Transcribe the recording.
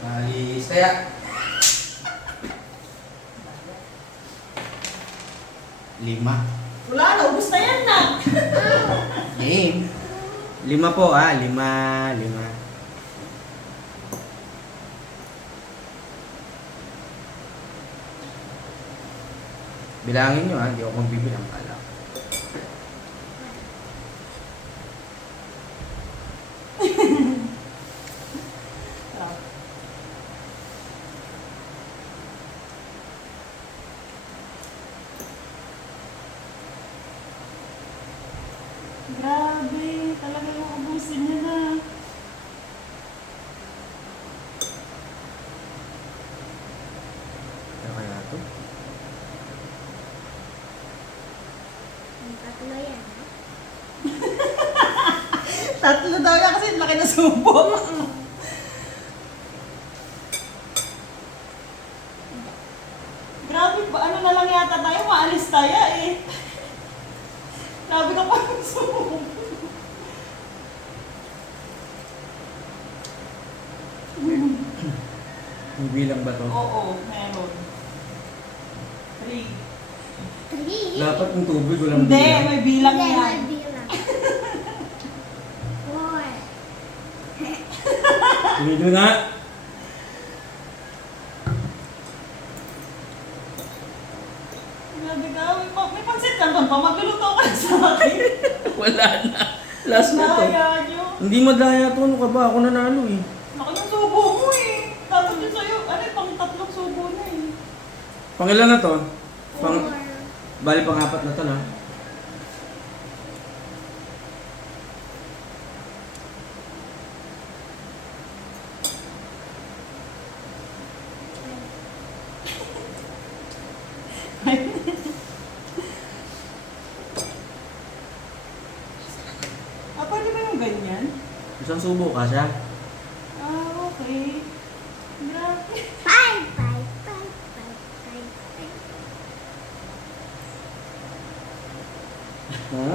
Alis kaya. Lima. Wala na, ubus na yan na. Game. Lima po lima. Bilangin nyo hindi ako magbibilang pala. Grabe, talaga yung ubusin niya na. Ano kaya ito? Ang tatlo yan, ha? Tatlo daw yan kasi laki na subo. Grabe ba? Ano na lang yata tayo? Maalis tayo eh. Grabe ka pa ng subo. May bilang ba to? Oo, meron. 3. Three. Dapat yung tubig walang Hindi, bilang. may bilang Hindi, yan. may bilang. Four. Tuloy nga. Grabe ka, may pansit ka doon pa. Magluluto ka na sa akin. Wala na. Last na to. Daya nyo. Hindi madaya to. Ano ka ba? Ako nanalo eh. Laki ng subo mo eh. Dapat yun sa'yo, ano eh, pang tatlong subo na eh. Pangilan na to? Four. Bali pang-apat na to na. Pwede ba yung ganyan? Isang subo ka siya. Okay. Grabe. Five, five, five, five, five, five. Ha?